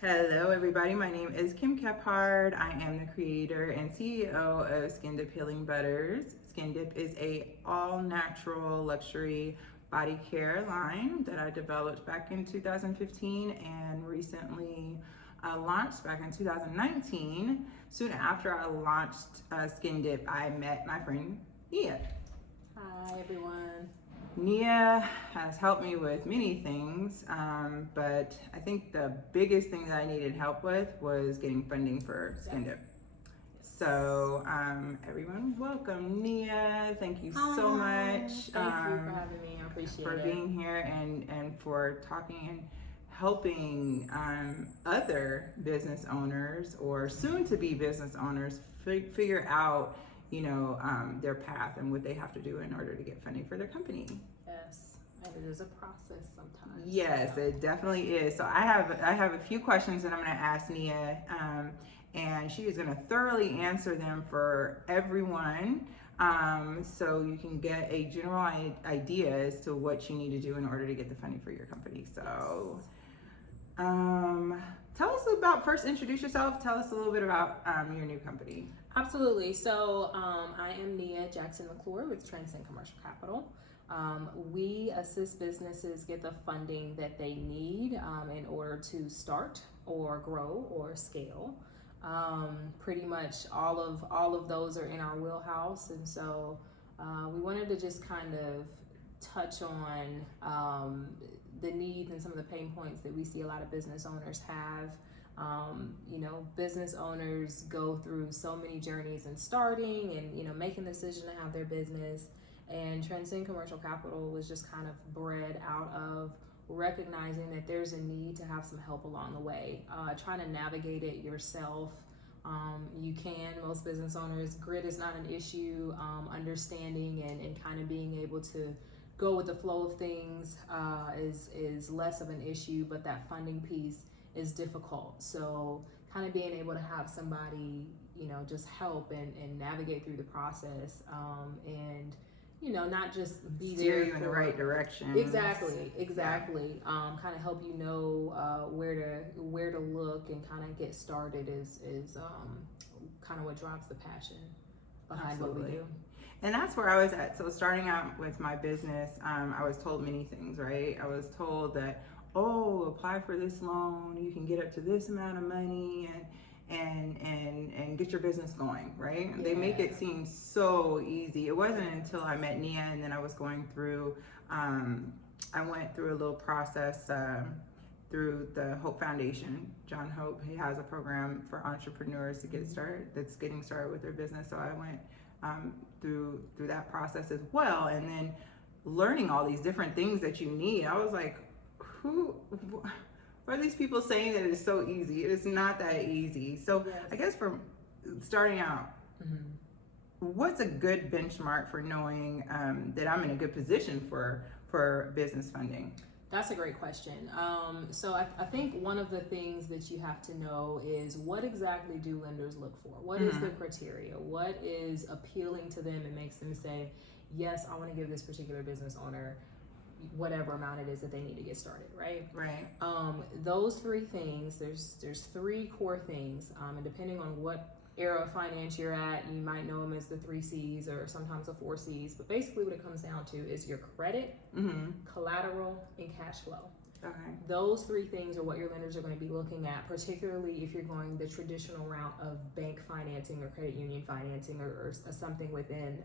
Hello everybody, my name is Kim Keppard. I am the creator and CEO of Skin Dipp Healing Butters. Skin Dipp is a all-natural luxury body care line that I developed back in 2015 and recently launched back in 2019. Soon after I launched Skin Dipp, I met my friend Nia. Hi everyone. Nia has helped me with many things, but I think the biggest thing that I needed help with was getting funding for Skin Dipp. So everyone, welcome Nia. Thank you so much. Thank you for having me. I appreciate for it. being here and for talking and helping other business owners or soon-to-be business owners figure out their path and what they have to do in order to get funding for their company. Yes, and it is a process sometimes. Yes, so. It definitely is. So I have a few questions that I'm going to ask Nia, and she is going to thoroughly answer them for everyone, so you can get a general idea as to what you need to do in order to get the funding for your company. So, tell us about, first introduce yourself. Tell us a little bit about your new company. Absolutely. So I am Nia McClure with Transcend Commercial Capital. We assist businesses get the funding that they need in order to start or grow or scale. Pretty much all of those are in our wheelhouse, and so we wanted to just kind of touch on the needs and some of the pain points that we see a lot of business owners have. Business owners go through so many journeys in starting and, making the decision to have their business. And Transcend Commercial Capital was just kind of bred out of recognizing that there's a need to have some help along the way. Trying to navigate it yourself. You can, most business owners, grit is not an issue. Understanding and kind of being able to go with the flow of things is less of an issue, but that funding piece is difficult. So kind of being able to have somebody, just help and navigate through the process, and not just be steer there you in the right direction. Exactly. Yeah. Kind of help where to look and kind of get started is kind of what drives the passion behind Absolutely. what we do. And that's where I was at. So starting out with my business, I was told many things, right? I was told that, apply for this loan, you can get up to this amount of money and get your business going, right? Yeah. They make it seem so easy. It wasn't until I met Nia and then I was going through, I went through a little process through the Hope Foundation. John Hope, he has a program for entrepreneurs to get started, that's getting started with their business. So I went through that process as well, and then learning all these different things that you need. I was like, what are these people saying that it is so easy? It is not that easy. So yes. I guess from starting out, what's a good benchmark for knowing that I'm in a good position for business funding? That's a great question. So I think one of the things that you have to know is, what exactly do lenders look for? What is the criteria? What is appealing to them and makes them say, yes, I want to give this particular business owner whatever amount it is that they need to get started, right? Right. Those three things, there's three core things, and depending on what era of finance you're at, you might know them as the 3 C's or sometimes the 4 C's, but basically what it comes down to is your credit, collateral, and cash flow. Okay. Those three things are what your lenders are going to be looking at, particularly if you're going the traditional route of bank financing or credit union financing or something within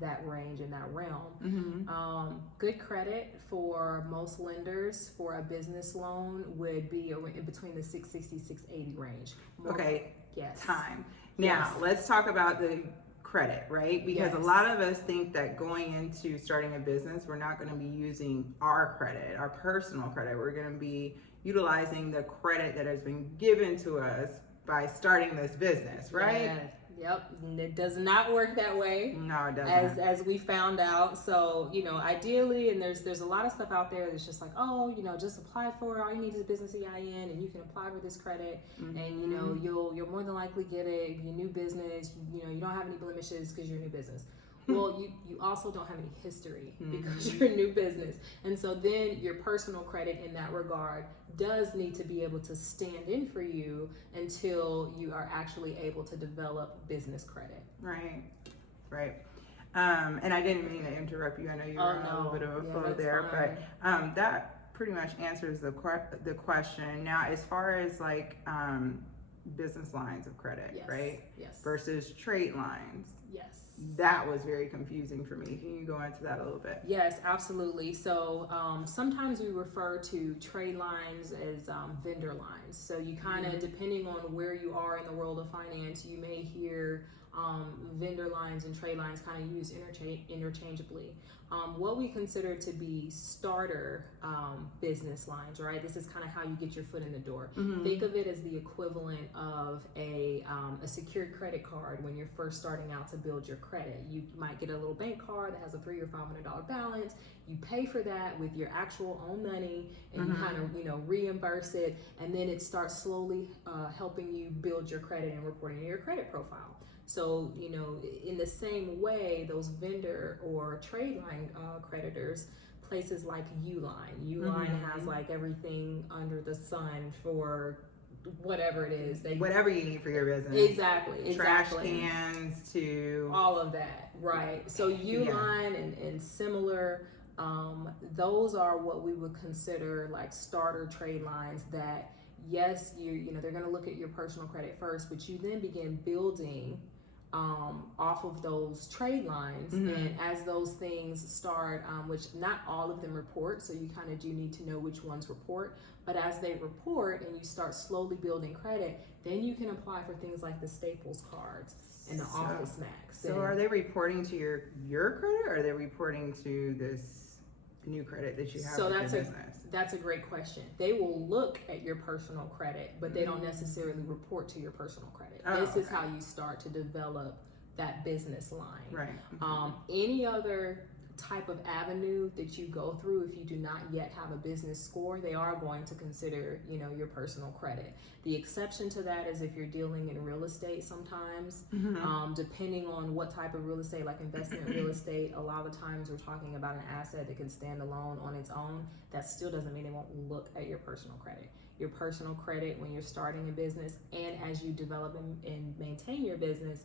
that range and that realm. Good credit for most lenders for a business loan would be in between the 660, 680 range. Okay. Yes. Time. Now, let's talk about the credit, right? Because a lot of us think that going into starting a business, we're not going to be using our credit, our personal credit. We're going to be utilizing the credit that has been given to us by starting this business, right? Yeah. Yep, it does not work that way. No, it doesn't. As we found out. So, ideally, and there's a lot of stuff out there that's just like, just apply for it. All you need is a business EIN, and you can apply for this credit, and you'll more than likely get it. Your new business, you don't have any blemishes because you're a new business. Well, you also don't have any history because you're a new business. And so then your personal credit in that regard does need to be able to stand in for you until you are actually able to develop business credit. Right. And I didn't mean to interrupt you. I know you were on a little bit of a flow there, fine. but that pretty much answers the question. Now, as far as like business lines of credit, Yes. right? Yes. Versus trade lines. Yes. That was very confusing for me. Can you go into that a little bit? Yes, absolutely. So sometimes we refer to trade lines as vendor lines. So you kind of, depending on where you are in the world of finance, you may hear vendor lines and trade lines kind of used interchangeably. What we consider to be starter business lines, right? This is kind of how you get your foot in the door. Think of it as the equivalent of a secured credit card when you're first starting out to build your credit. You might get a little bank card that has a $300 or $500 balance. You pay for that with your actual own money, and you kind of reimburse it, and then it starts slowly helping you build your credit and reporting your credit profile. So, in the same way, those vendor or trade line creditors, places like Uline has like everything under the sun for whatever it is. Whatever you need for your business. Exactly. Trash cans to... all of that, right. So Uline and similar, those are what we would consider like starter trade lines that, yes, they're going to look at your personal credit first, but you then begin building off of those trade lines. And as those things start, which not all of them report, so you kind of do need to know which ones report, but as they report and you start slowly building credit, then you can apply for things like the Staples cards and the Office Max. So are they reporting to your credit, or are they reporting to this new credit that you have with your business? That's a great question. They will look at your personal credit, but they don't necessarily report to your personal credit. This is how you start to develop that business line. Right. Any other type of avenue that you go through, if you do not yet have a business score, they are going to consider, your personal credit. The exception to that is if you're dealing in real estate sometimes, depending on what type of real estate, like investment real estate, a lot of times we're talking about an asset that can stand alone on its own. That still doesn't mean they won't look at your personal credit. Your personal credit when you're starting a business and as you develop and maintain your business,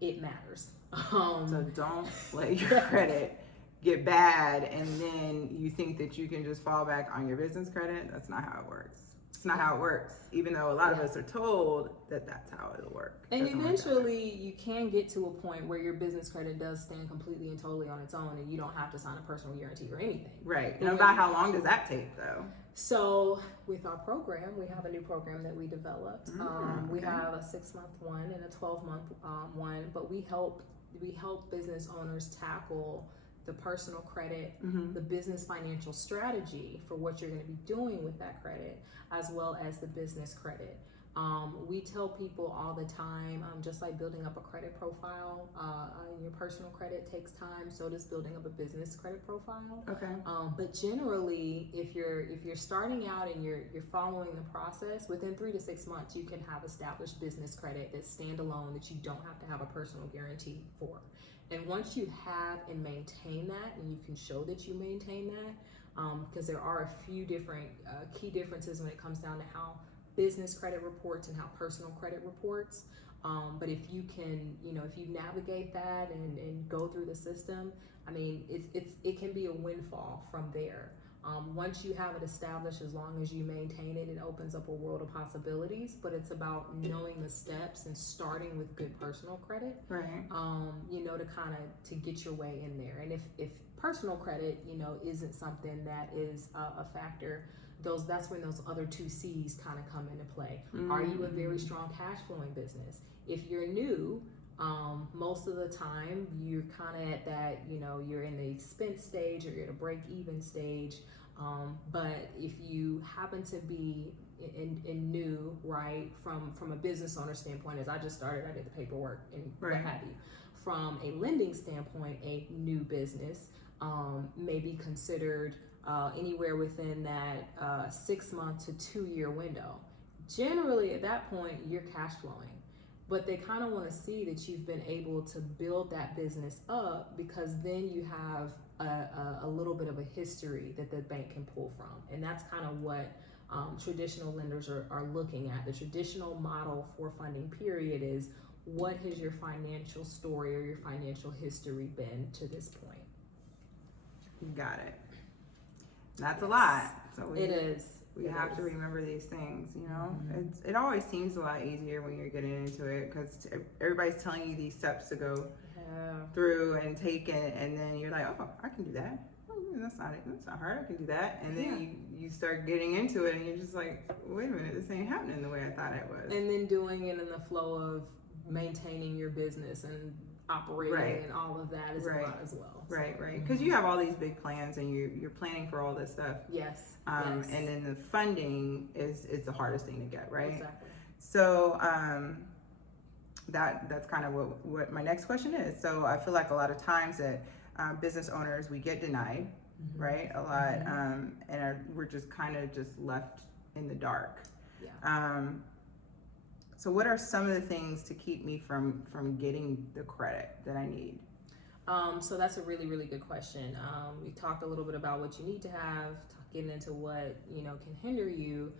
it matters. So don't let your credit get bad and then you think that you can just fall back on your business credit. That's not how it works. It's not how it works, even though a lot of us are told that that's how it'll work. And eventually you can get to a point where your business credit does stand completely and totally on its own and you don't have to sign a personal guarantee or anything. Right. And about how long does that take though? So with our program, we have a new program that we developed. We have a 6-month one and a 12-month one, but we help business owners tackle the personal credit, the business financial strategy for what you're going to be doing with that credit, as well as the business credit. We tell people all the time, just like building up a credit profile, your personal credit takes time, so does building up a business credit profile. Okay. But generally, if you're starting out and you're following the process, within 3 to 6 months, you can have established business credit that's standalone that you don't have to have a personal guarantee for. And once you have and maintain that, and you can show that you maintain that, because there are a few different key differences when it comes down to how business credit reports and how personal credit reports. But if you can, if you navigate that and go through the system, I mean, it can be a windfall from there. Once you have it established, as long as you maintain it, it opens up a world of possibilities, but it's about knowing the steps and starting with good personal credit, right. To get your way in there. And if personal credit, isn't something that is a factor, that's when those other 2 C's kind of come into play. Are you a very strong cash flowing business? If you're new, most of the time you're kind of at that, you're in the expense stage or you're at a break even stage. But if you happen to be in new, right, from a business owner standpoint, as I just started, I did the paperwork and what have you. From a lending standpoint, a new business may be considered anywhere within that 6 month to 2 year window. Generally, at that point, you're cash flowing. but they kind of want to see that you've been able to build that business up, because then you have a little bit of a history that the bank can pull from. And that's kind of what traditional lenders are looking at. The traditional model for funding period is, what has your financial story or your financial history been to this point? Got it. That's a lot. So It is. We have to remember these things, you know. It always seems a lot easier when you're getting into it, because everybody's telling you these steps to go through and take it, and then you're like, oh, I can do that. Oh, that's not hard. I can do that. And then you start getting into it, and you're just like, wait a minute, this ain't happening the way I thought it was. And then doing it in the flow of maintaining your business and operating and all of that is a lot as well. Right. Because you have all these big plans, and you're planning for all this stuff. Yes. And then the funding is the hardest thing to get, right? Exactly. So that's kind of what my next question is. So I feel like a lot of times that business owners, we get denied, right? A lot, and we're just kind of just left in the dark. Yeah. So what are some of the things to keep me from getting the credit that I need? So that's a really, really good question. We talked a little bit about what you need to have, getting into what, can hinder you.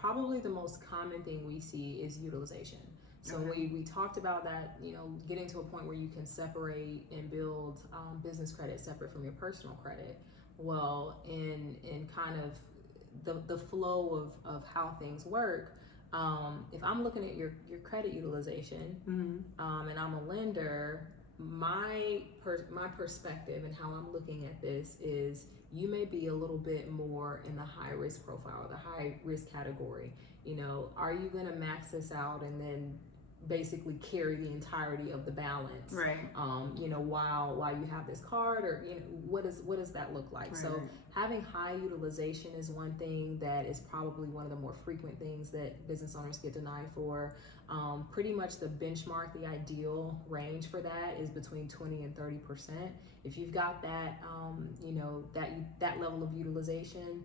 Probably the most common thing we see is utilization. So we talked about that, getting to a point where you can separate and build business credit separate from your personal credit. Well, in kind of the flow of how things work, if I'm looking at your credit utilization, and I'm a lender, my perspective and how I'm looking at this is, you may be a little bit more in the high risk profile, the high risk category. Are you going to max this out and then basically carry the entirety of the balance? Right. While you have this card, or what does that look like? Right. So having high utilization is one thing that is probably one of the more frequent things that business owners get denied for. Pretty much the benchmark, the ideal range for that is between 20 and 30%. If you've got that, that level of utilization,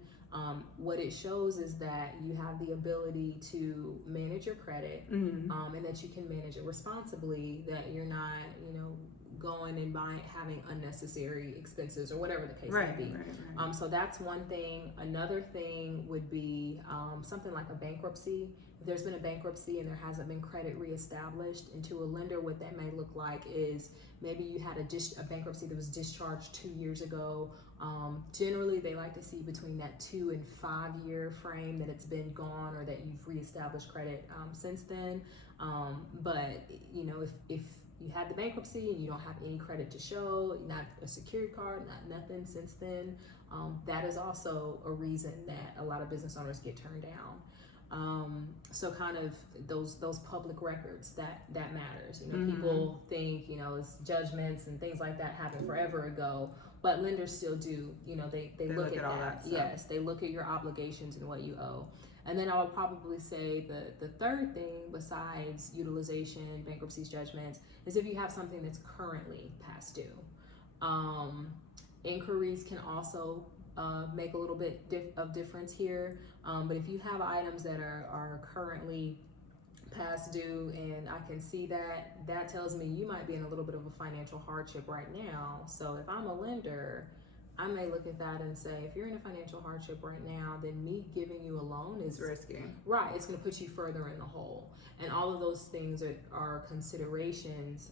what it shows is that you have the ability to manage your credit, and that you can manage it responsibly, that you're not, going and having unnecessary expenses or whatever the case may be. Right. So that's one thing. Another thing would be something like a bankruptcy. If there's been a bankruptcy and there hasn't been credit reestablished, and to a lender, what that may look like is, maybe you had a bankruptcy that was discharged 2 years ago. Generally, they like to see between that 2 and 5 year frame that it's been gone, or that you've reestablished credit since then. But if you had the bankruptcy and you don't have any credit to show, not a security card, not nothing since then, that is also a reason that a lot of business owners get turned down. So kind of those public records, that matters. People think, it's judgments and things like that happened forever ago, but lenders still do, they look at all that stuff. Yes, they look at your obligations and what you owe. And then I would probably say the third thing, besides utilization, bankruptcies, judgments, is if you have something that's currently past due. Inquiries can also make a little bit of difference here. But if you have items that are currently past due, and I can see that tells me you might be in a little bit of a financial hardship right now. So if I'm a lender, I may look at that and say, if you're in a financial hardship right now, then me giving you a loan is risky. Right, it's going to put you further in the hole. And all of those things are considerations,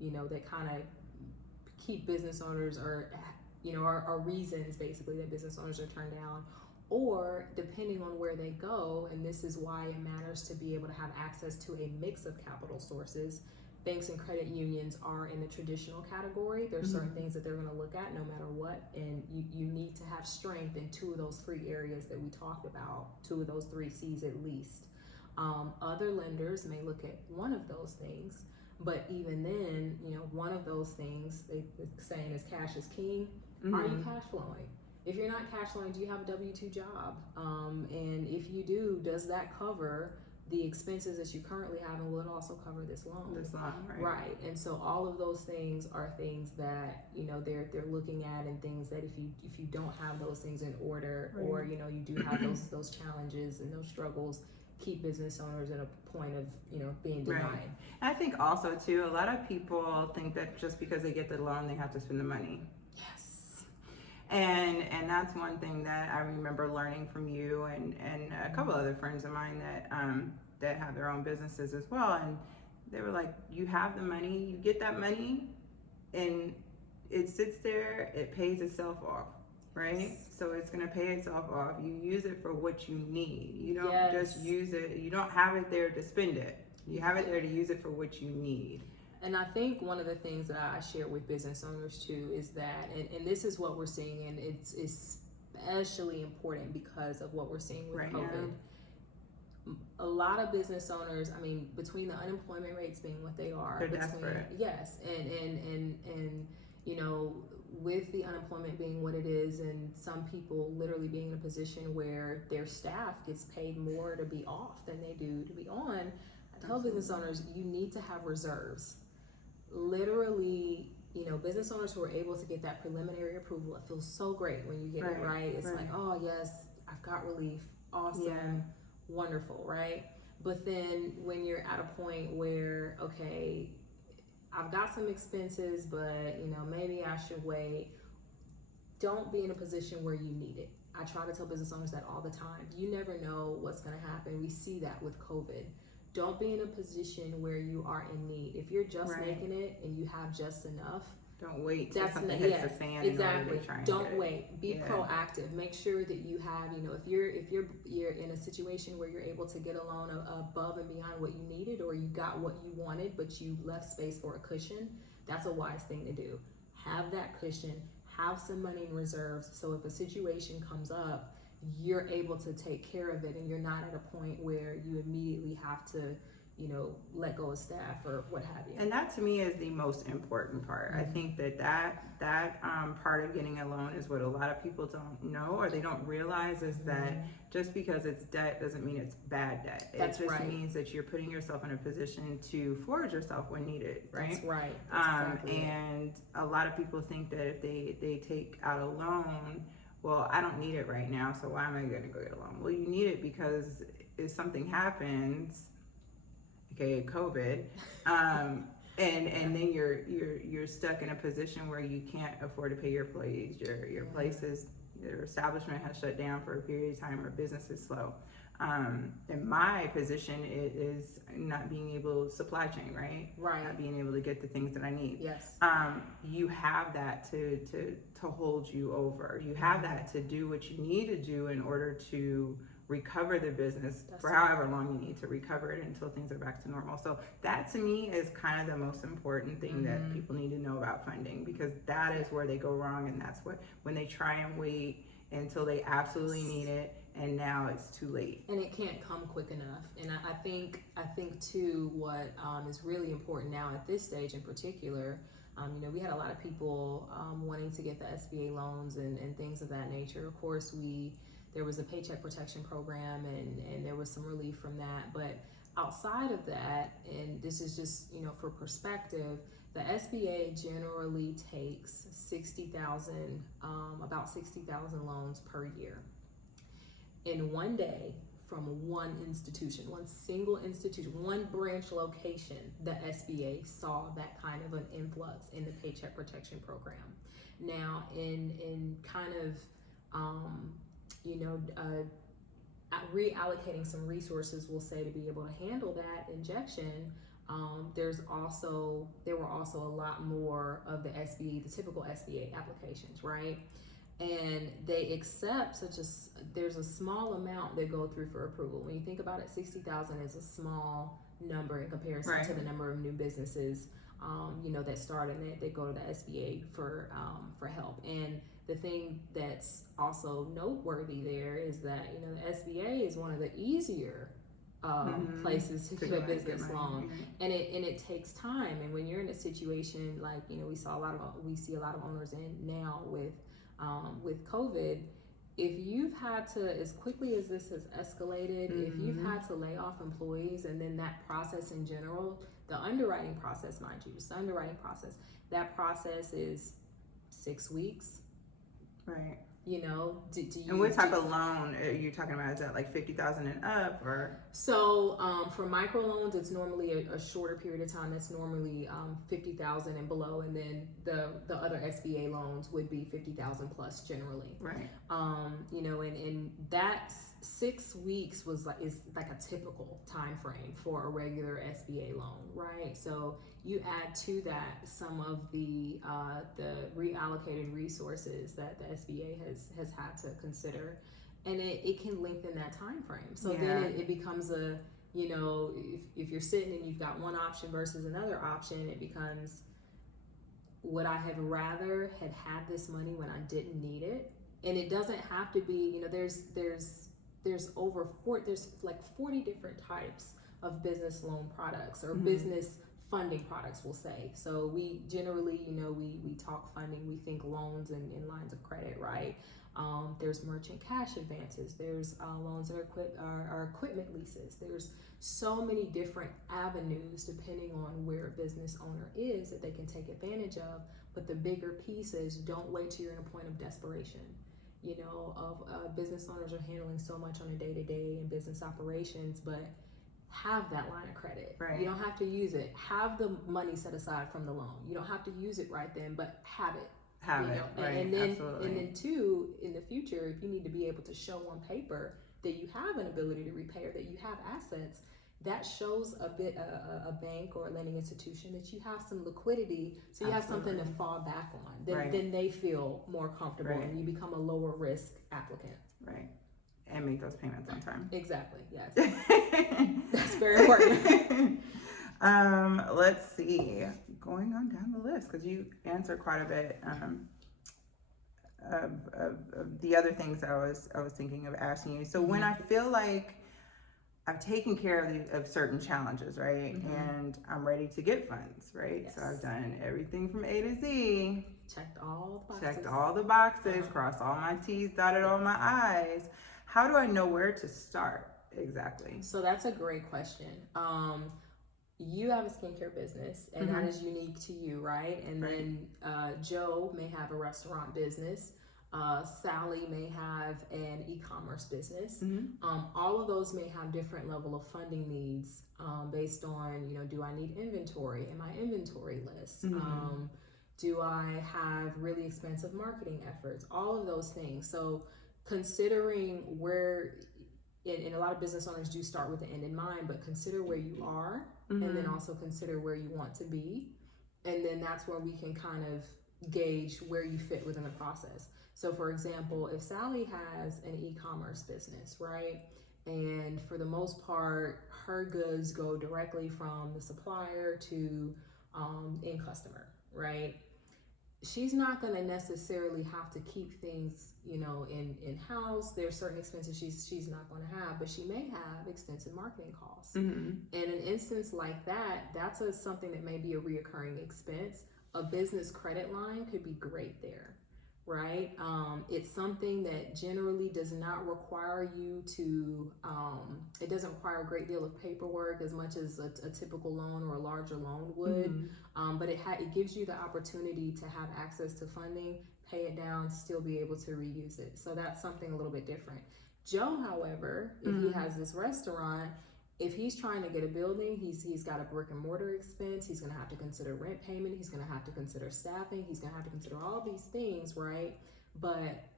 that kind of keep business owners, or are reasons basically that business owners are turned down. Or depending on where they go, and this is why it matters to be able to have access to a mix of capital sources. Banks and credit unions are in the traditional category. There's certain things that they're going to look at no matter what, and you need to have strength in 2 of those 3 areas that we talked about, 2 of those 3 C's at least. Other lenders may look at one of those things, but even then, one of those things, the saying is cash is king. Are you cash flowing? If you're not cash flowing, do you have a W-2 job? And if you do, does that cover the expenses that you currently have, and will it also cover this loan? Right. And so all of those things are things that they're looking at, and things that if you don't have those things in order, or you do have those challenges and those struggles, keep business owners at a point of, being denied. Right. And I think also too, a lot of people think that just because they get the loan, they have to spend the money. Yes. And that's one thing that I remember learning from you and a couple other friends of mine that have their own businesses as well. And they were like, you have the money, you get that money, and it sits there, it pays itself off, right? Yes. So it's going to pay itself off. You use it for what you need. You don't Yes. just use it, you don't have it there to spend it. You have it there to use it for what you need. And I think one of the things that I share with business owners too is that, and this is what we're seeing, and it's especially important because of what we're seeing with Right COVID. now. A lot of business owners, I mean, between the unemployment rates being what they are, They're between, desperate. yes, and with the unemployment being what it is, and some people literally being in a position where their staff gets paid more to be off than they do to be on, I tell business owners, you need to have reserves. Literally, business owners who are able to get that preliminary approval, it feels so great when you get it right. It's like, oh yes, I've got relief, awesome, wonderful, right? But then when you're at a point where, okay, I've got some expenses, but maybe I should wait. Don't be in a position where you need it. I try to tell business owners that all the time. You never know what's going to happen. We see that with COVID. Don't be in a position where you are in need. If you're just making it and you have just enough, don't wait till something hits the fan. Exactly. Don't wait. Be Yeah. proactive. Make sure that you have, if you're in a situation where you're able to get a loan above and beyond what you needed, or you got what you wanted but you left space for a cushion, that's a wise thing to do. Have that cushion. Have some money in reserves, so if a situation comes up, you're able to take care of it, and you're not at a point where you immediately have to, let go of staff or what have you. And that to me is the most important part. I think that part of getting a loan is what a lot of people don't know, or they don't realize, is that just because it's debt doesn't mean it's bad debt. That's it just right. means that you're putting yourself in a position to forge yourself when needed, right? That's right. That's exactly it. And a lot of people think that if they take out a loan, well, I don't need it right now, so why am I going to go get a loan? Well, you need it because if something happens, aka COVID, and then you're stuck in a position where you can't afford to pay your employees. Your places, your establishment has shut down for a period of time, or business is slow. In my position, it is not being able to supply chain, right? Right. Not being able to get the things that I need. Yes. You have that to hold you over. You have that to do what you need to do in order to recover the business for however long you need to recover it until things are back to normal. So that to me is kind of the most important thing that people need to know about funding, because that is where they go wrong, and that's when they try and wait until they absolutely need it, and now it's too late. And it can't come quick enough. And I think too, what is really important now at this stage in particular, we had a lot of people wanting to get the SBA loans and things of that nature. Of course, there was a paycheck protection program, and there was some relief from that. But outside of that, and this is just, for perspective, the SBA generally takes about 60,000 loans per year. In one day, from one institution, one single institution, one branch location, the SBA saw that kind of an influx in the Paycheck Protection Program. Now, in kind of, reallocating some resources, we'll say, to be able to handle that injection, there were also a lot more of the SBA, the typical SBA applications, right? And they accept there's a small amount that go through for approval. When you think about it, 60,000 is a small number in comparison to the number of new businesses, that start, and they go to the SBA for help. And the thing that's also noteworthy there is that, the SBA is one of the easier places to get a business loan, and it takes time. And when you're in a situation like, we see a lot of owners in now with COVID, if you've had to, as quickly as this has escalated, if you've had to lay off employees, and then that process in general, the underwriting process, mind you, just the underwriting process, that process is 6 weeks. Right. you know, do you, and what type of loan are you talking about? Is that like 50,000 and up, or? So for microloans, it's normally a shorter period of time. That's normally 50,000 and below, and then the other SBA loans would be 50,000 plus generally. Right. You know, and that 6 weeks is like a typical time frame for a regular SBA loan, right? So you add to that some of the reallocated resources that the SBA has had to consider, and it can lengthen that time frame. So then it becomes a, you know, if you're sitting and you've got one option versus another option, it becomes, would I have rather had this money when I didn't need it? And it doesn't have to be, you know, there's like 40 different types of business loan products or business funding products, we'll say. So we generally, you know, we talk funding, we think loans and lines of credit, right? There's merchant cash advances, there's loans that are equipment leases. There's so many different avenues depending on where a business owner is that they can take advantage of. But the bigger piece is, don't wait till you're in a point of desperation. You know, business owners are handling so much on a day-to-day in business operations, but have that line of credit. Right. You don't have to use it. Have the money set aside from the loan. You don't have to use it right then, but have it. Have it, know? right, and then, absolutely. And then too, in the future, if you need to be able to show on paper that you have an ability to repay or that you have assets, that shows a bank or a lending institution that you have some liquidity, so you have something to fall back on. Then they feel more comfortable, and you become a lower risk applicant. Right. And make those payments on time. Exactly. Yes. That's very important. Let's see. Going on down the list, because you answered quite a bit of the other things I was thinking of asking you. So when I feel like I've taken care of certain challenges, right? And I'm ready to get funds, right? Yes. So I've done everything from A to Z. Checked all the boxes. Crossed all my T's, dotted all my I's. How do I know where to start exactly? So that's a great question. You have a skincare business, and that is unique to you, right? And then Joe may have a restaurant business. Sally may have an e-commerce business. All of those may have different level of funding needs based on, you know, do I need inventory in my inventory list? Do I have really expensive marketing efforts? All of those things. So considering where, and a lot of business owners do start with the end in mind, but consider where you are, and then also consider where you want to be. And then that's where we can kind of gauge where you fit within the process. So for example, if Sally has an e-commerce business, right? And for the most part, her goods go directly from the supplier to end customer, right? She's not going to necessarily have to keep things, you know, in-house. There's certain expenses she's not going to have, but she may have extensive marketing costs. In an instance like that, that's something that may be a reoccurring expense. A business credit line could be great there, right? It's something that generally does not require you to, it doesn't require a great deal of paperwork as much as a typical loan or a larger loan would, but it gives you the opportunity to have access to funding, pay it down, still be able to reuse it. So that's something a little bit different. Joe, however, if he has this restaurant, if he's trying to get a building, he's got a brick and mortar expense, he's going to have to consider rent payment, he's going to have to consider staffing, he's going to have to consider all these things, right? But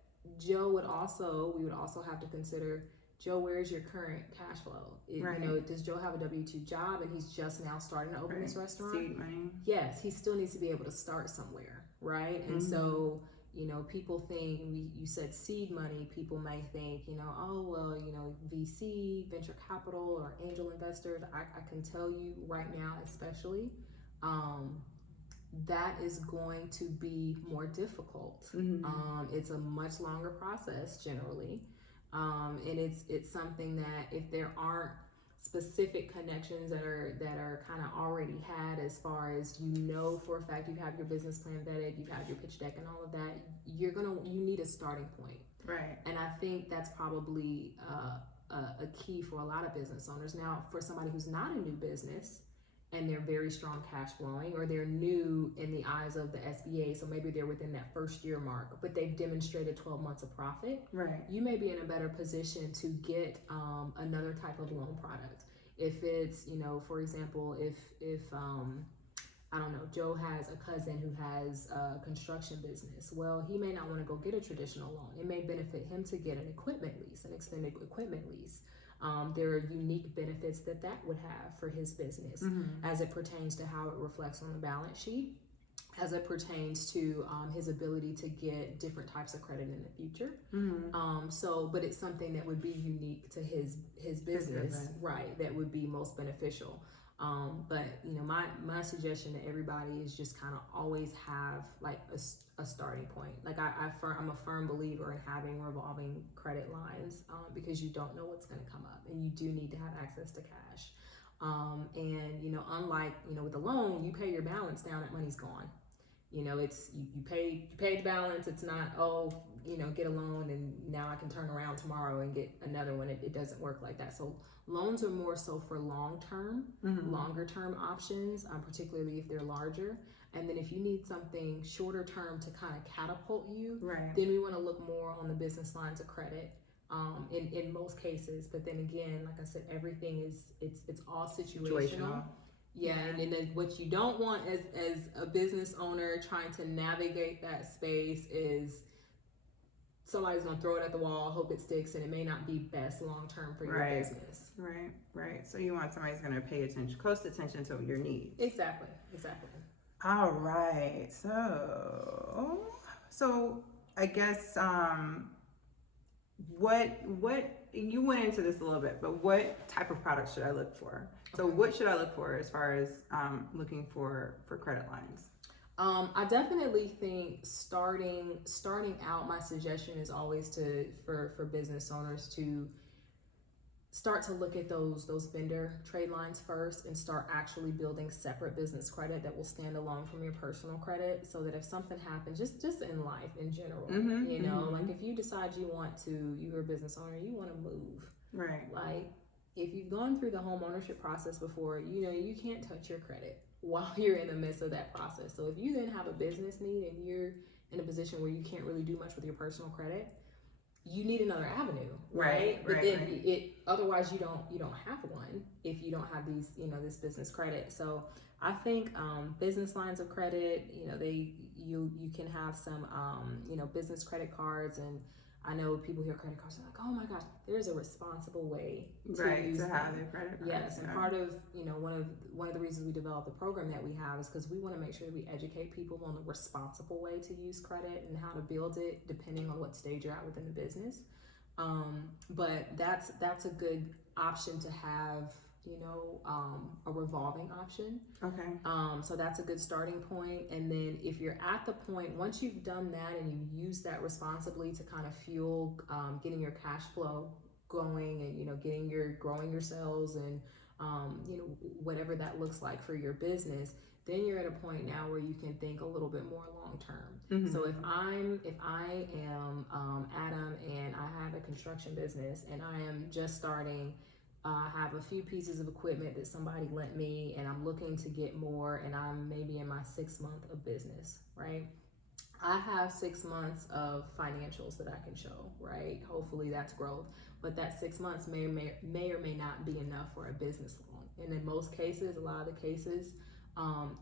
we would also have to consider, Joe, where's your current cash flow? You know, does Joe have a W-2 job and he's just now starting to open this restaurant? Seed money. Yes, he still needs to be able to start somewhere, right? And so, you know, people think, you said seed money, people may think, you know, oh, well, you know, VC, venture capital, or angel investors. I can tell you right now, especially, that is going to be more difficult. It's a much longer process generally. And it's something that if there aren't specific connections that are kind of already had, as far as, you know, for a fact you have your business plan vetted, you've had your pitch deck and all of that, you need a starting point. Right. And I think that's probably a key for a lot of business owners. Now, for somebody who's not a new business and they're very strong cash flowing, or they're new in the eyes of the SBA, so maybe they're within that first year mark, but they've demonstrated 12 months of profit, Right. you may be in a better position to get another type of loan product. If it's, you know, for example, if I don't know, Joe has a cousin who has a construction business. Well, he may not want to go get a traditional loan. It may benefit him to get an equipment lease, an extended equipment lease. There are unique benefits that would have for his business as it pertains to how it reflects on the balance sheet, as it pertains to his ability to get different types of credit in the future. But it's something that would be unique to his business, right? That would be most beneficial. But you know, my suggestion to everybody is just kind of always have like a starting point. Like I'm a firm believer in having revolving credit lines because you don't know what's going to come up, and you do need to have access to cash. And you know, unlike, you know, with a loan, you pay your balance down, that money's gone. You know, it's you pay the balance. It's not, oh, you know, get a loan and now I can turn around tomorrow and get another one. It doesn't work like that. So loans are more so for longer term options, particularly if they're larger. And then if you need something shorter term to kind of catapult you, then we want to look more on the business lines of credit. In most cases, but then again, like I said, everything is it's all situational. Yeah, and then what you don't want as a business owner trying to navigate that space is somebody's gonna throw it at the wall, hope it sticks, and it may not be best long term for your business. Right. So you want somebody who's gonna pay close attention to your needs. Exactly. All right. So I guess what you went into this a little bit, but what type of product should I look for? So what should I look for as far as looking for credit lines? I definitely think starting out, my suggestion is always for business owners to start to look at those vendor trade lines first and start actually building separate business credit that will stand alone from your personal credit, so that if something happens, just in life in general, you know, like if you decide you're a business owner, you want to move, right? Like if you've gone through the home ownership process before, you know, you can't touch your credit while you're in the midst of that process. So if you then have a business need and you're in a position where you can't really do much with your personal credit, you need another avenue, right? But then otherwise you don't have one if you don't have these, you know, this business credit. So I think business lines of credit, you know, you can have some you know, business credit cards, and I know people hear credit cards and like, oh my gosh, there's a responsible way to use to have their credit cards. Yes, and part of, you know, one of the reasons we developed the program that we have is because we want to make sure that we educate people on the responsible way to use credit and how to build it depending on what stage you're at within the business. But that's a good option to have, you know, a revolving option. So that's a good starting point. And then if you're at the point, once you've done that and you've used that responsibly to kind of fuel getting your cash flow going, and, you know, growing your sales, and you know, whatever that looks like for your business, then you're at a point now where you can think a little bit more long term. So if I am Adam and I have a construction business and I am just starting, I have a few pieces of equipment that somebody lent me and I'm looking to get more, and I'm maybe in my 6th month of business, right? I have 6 months of financials that I can show, right? Hopefully that's growth, but that 6 months may or may not be enough for a business loan. And in most cases, a lot of the cases,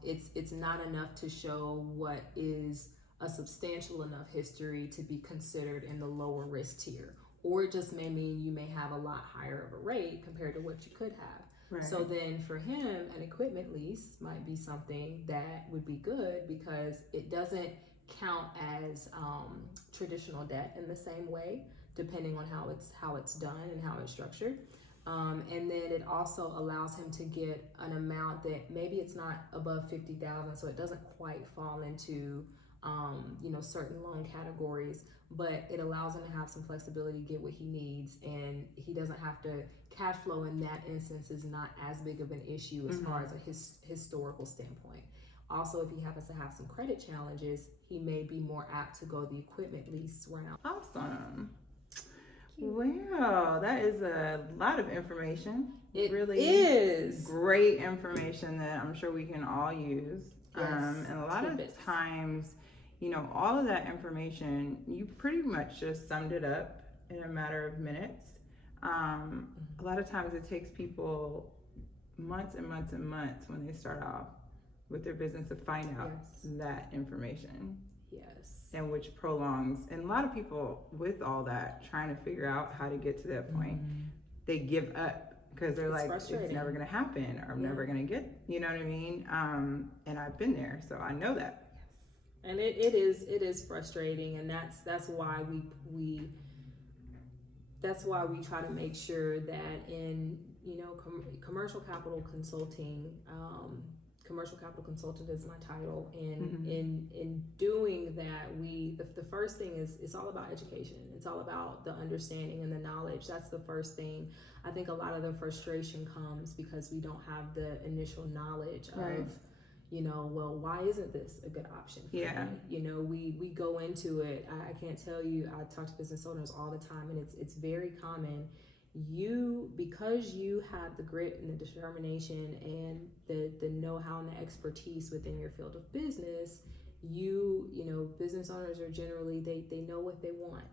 it's not enough to show what is a substantial enough history to be considered in the lower risk tier, or it just may mean you may have a lot higher of a rate compared to what you could have. So then for him, an equipment lease might be something that would be good because it doesn't count as traditional debt in the same way, depending on how it's done and how it's structured. And then it also allows him to get an amount that maybe it's not above $50,000, so it doesn't quite fall into you know, certain loan categories, but it allows him to have some flexibility, get what he needs, and he doesn't have to. Cash flow in that instance is not as big of an issue as far as a historical standpoint. Also, if he happens to have some credit challenges, he may be more apt to go the equipment lease route. Awesome. Wow, that is a lot of information. It really is great information that I'm sure we can all use. Yes, And a lot tidbits. of times, all of that information, you pretty much just summed it up in a matter of minutes. A lot of times it takes people months and months and months when they start off with their business to find out that information. Yes. And which prolongs, and a lot of people with all that trying to figure out how to get to that point, they give up because they're like, it's never going to happen, or I'm never going to get, you know what I mean? And I've been there, so I know that. And it is frustrating, and that's why we try to make sure that in commercial capital consulting. Commercial capital consultant is my title, and in doing that, the first thing is it's all about education. It's all about the understanding and the knowledge. That's the first thing. I think a lot of the frustration comes because we don't have the initial knowledge of, well, why isn't this a good option for me? We go into it. I can't tell you. I talk to business owners all the time, and it's very common. Because you have the grit and the determination and the know-how and the expertise within your field of business, business owners are generally, they know what they want.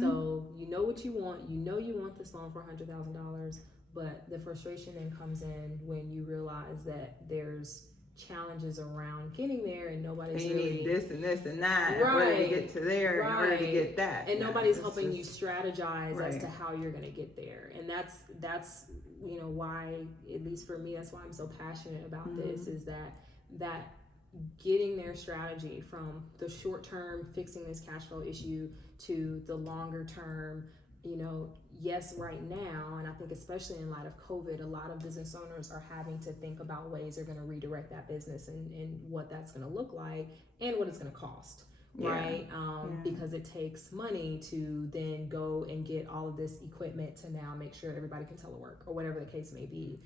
So you know what you want, you want this loan for $100,000, but the frustration then comes in when you realize that there's challenges around getting there, and nobody's you really need this and this and that in order to get to there, in order to get that, and nobody's helping you strategize as to how you're going to get there. And that's why, at least for me, that's why I'm so passionate about this, is that getting their strategy from the short term, fixing this cash flow issue, to the longer term, yes, right now, and I think especially in light of COVID, a lot of business owners are having to think about ways they're going to redirect that business and what that's going to look like and what it's going to cost, right? Because it takes money to then go and get all of this equipment to now make sure everybody can telework or whatever the case may be.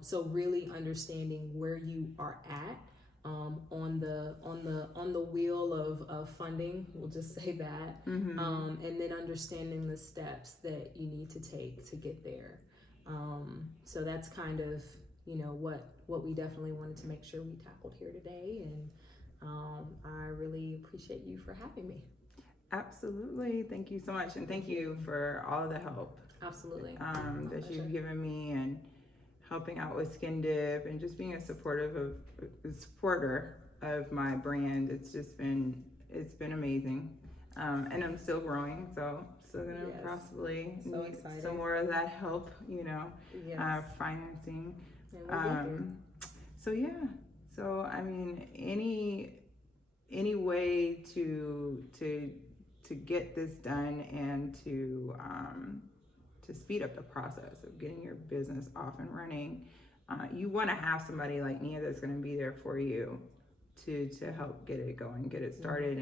So really understanding where you are at on the wheel of funding, we'll just say that, and then understanding the steps that you need to take to get there. So that's kind of what we definitely wanted to make sure we tackled here today, and I really appreciate you for having me. Absolutely, thank you so much, and thank you for all of the help. Absolutely. That you've given me, and helping out with Skin Dipp, and just being a supporter of my brand. It's been amazing, and I'm still growing, so still gonna possibly need some more of that help, financing. So I mean, any way to get this done, and to speed up the process of getting your business off and running, you want to have somebody like Nia that's going to be there for you to help get it going, get it started,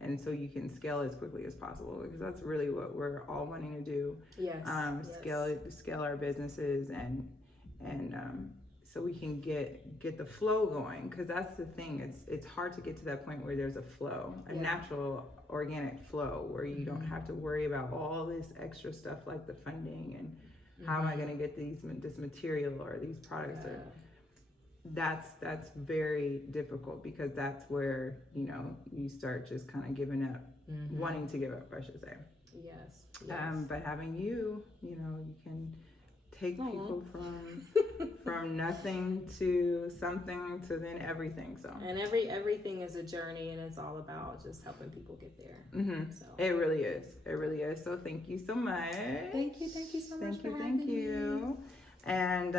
and so you can scale as quickly as possible, because that's really what we're all wanting to do. Scale our businesses, and so we can get the flow going, because that's the thing. It's hard to get to that point where there's a flow, a natural organic flow, where you don't have to worry about all this extra stuff like the funding and how am I going to get this material or these products. That's very difficult, because that's where you start just kind of giving up, wanting to give up, I should say. But having you can take people from nothing to something to then everything. So, and everything is a journey, and it's all about just helping people get there. So it really is. So thank you so much. Thank you so much. Thank you. And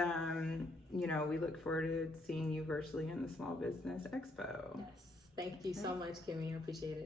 we look forward to seeing you virtually in the Small Business Expo. Yes, thank you so much, Kimmy. I appreciate it.